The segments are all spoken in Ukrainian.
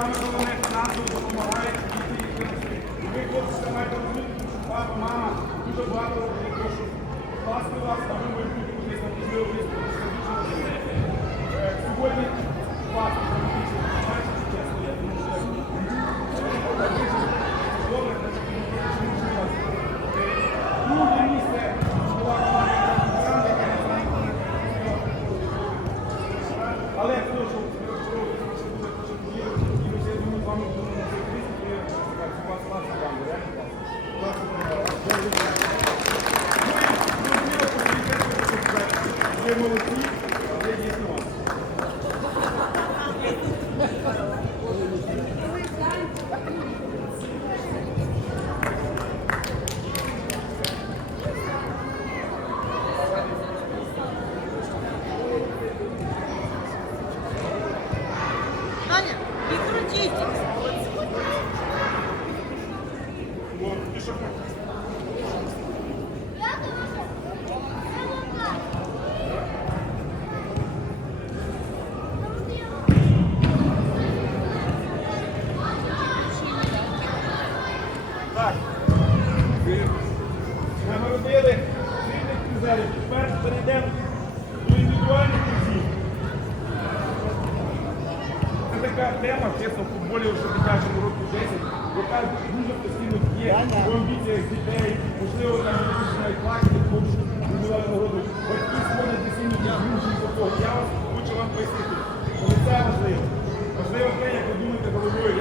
І саме головне фінансово допомагають діти і. Ви, хочете маєте розуміти, що папа, мама дуже багато робить, прошу. Власне вас, аби ви на можливо виступити. Е, Сьогодні класно, що ви більше бачите, чесно, я думаю, що так. Добре, значить, що ми вас. Друге місце була команда Олександра, яка не знає, але я кажу, що що буде дуже приємно, і ми ще думаю, з вами будемо на цей крізь, і я так, у вас класна команда, реально класна. Класна команда. Ну і зрозуміло, що ви теж хочете сказати, ви молодці, але є нюанси. Аня, не крутитесь. Ну, і що? Так. Нагородили. Тепер перейдемо до індивідуальних призів. Це така тема, чесно, в футболі вже дитячому року 10, яка дуже постійно є в амбіціях дітей, можливо, там плакати, тому що вибивають нагороду. Батьки сходять постійно до. Я вас хочу вам пояснити, це важливо. Важливо те, як ви думаєте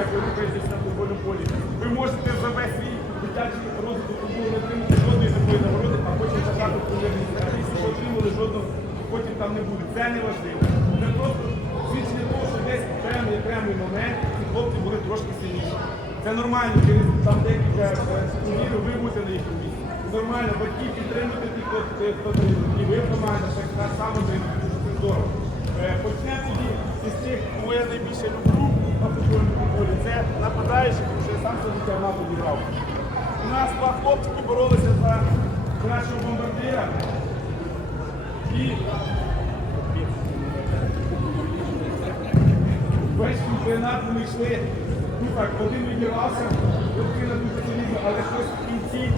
як ви рухаєтесь на футбольному полі. Ви можете за весь свій дитячий розвиток не отримати жодної такої нагороди, а потім забрати прем'єр-міністра. Якщо ви отримали жодного, потім там не буде. Це не важливо. Це просто свідчення того, що десь окремий окремий момент ці хлопці були трошки сильніші. Це нормально, через там декілька е, турнірів ви будете їхньому місці. Нормально, батьки підтримуйте тих, хто хто- хто. І ви команда так, само тренуєте, що це здорово. Е, Почнемо тоді із тих, кого я найбільше люблю на футбольному футболі. Це нападаючі, тому що я сам це життя в. У нас два хлопчики боролися за кращого бомбардира. І Весь чемпіонат вони йшли. Ну так, один відірвався, людина дуже солідно, але щось в кінці,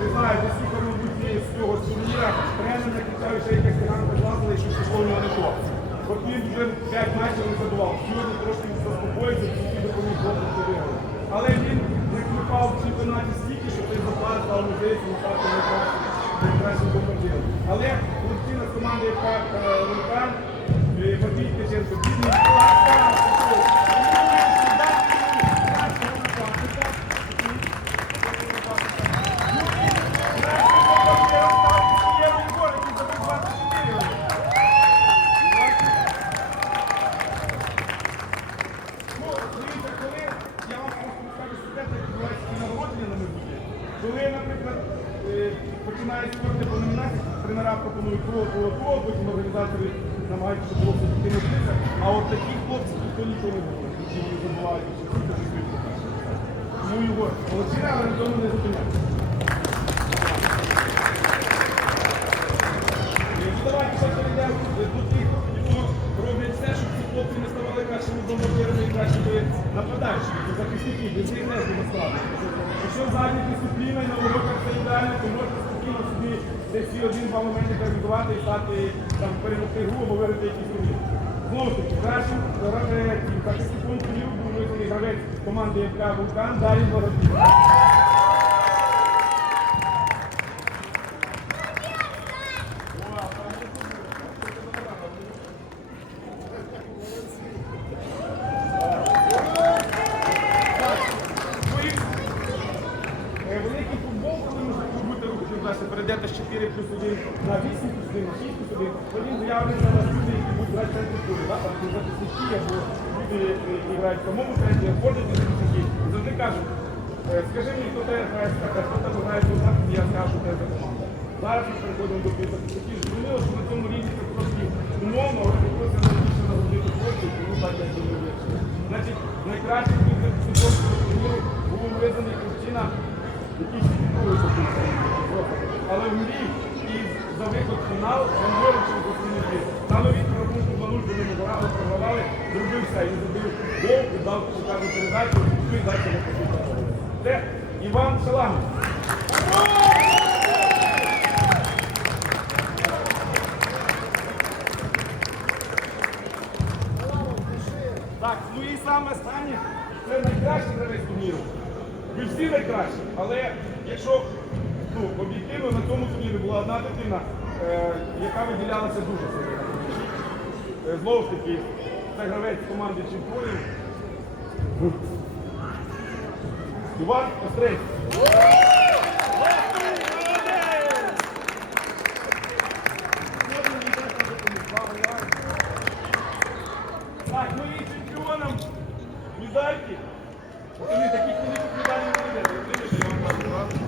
не знаю, десь їхав, мабуть, з цього турніра, тренер накричав, що якась ранка влазила, і щось пішло в нього не то. От він вже 5 матчів не забував. Сьогодні трошки не заспокоїться, тільки допоміг хлопцю, що виграли. Але він викликав в чемпіонаті стільки, що той заклад став можливість стати найкращим бомбардиром. Але хлопчина команда, яка Лукан, Матвій Ткаченко, бідний, А от такі хлопці ніхто нічого не говорить, які забувають, всі дуже. Тому його молодчина, але не зупиняється. Ну, Давайте ще перейдемо до тих, хто роблять все, щоб ці хлопці не ставали кращими бомбардирами і кращими нападаючими, захисників, для них буде складно. Якщо ззаді дисципліна і на воротах все ідеально, то можна спокійно собі десь один-два моменти реалізувати і стати там перемогти гру або виграти якісь турнір. Знову ж таки, кращим Пунктів, був визнаний гравець команди МК Вулкан Дарій Бородій. Е, Великий футбол, коли ми будете рухати далі, перейдете з 4 плюс 1 на 8 плюс з ними шістку собі, потім з'являться на люди, які будуть грати в центрі кулі, да, там ці або люди, які грають в самому центрі, ходять на захисники, завжди кажуть, е, скажи мені, хто тебе грає, а хто тебе грає захист, і я скажу, що це команда. Зараз ми переходимо до півзахисників. Зрозуміло, що на цьому рівні це трошки умовно, але приходиться найбільше нагодити хлопців, тому так як дуже вирішили. Значить, найкращий півзахисник цього турніру був визнаний хлопчина, який спілкується але вмрів і за виход в фінал він вирішив свій Саме від рахунку 2-0, коли ми грали, програвали, зробив все. Він забив гол, віддав шикарну передачу, і далі не посвітав. Це Іван Шаламов. Так, ну і саме останнє, це найкращий гравець турніру. Ви всі найкращі, але якщо ну, об'єктивно на цьому турнірі була одна дитина, е, яка виділялася дуже сильно. Е, знову ж таки, це гравець команди чемпіонів. Іван Острей. Так, ну і чемпіонам медальки. Вони таких великих медалей не буде. Видите, я вам кажу, так?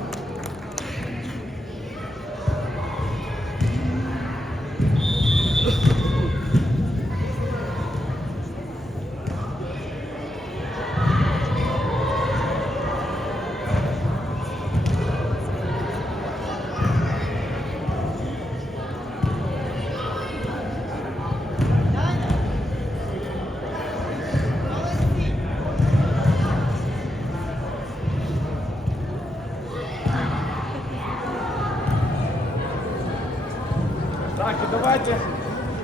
Так, і давайте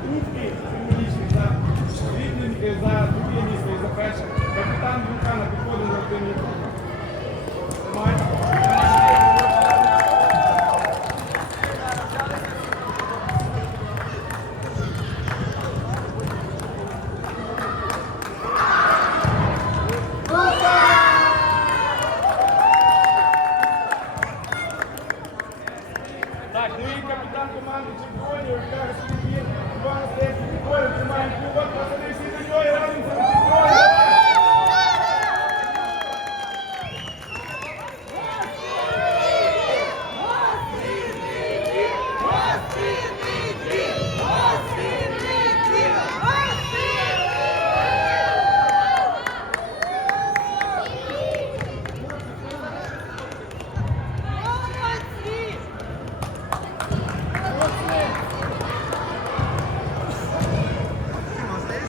кубки символічні за звільнення, за друге місце і за перше. Капітан Юкана підходить на Тримайте.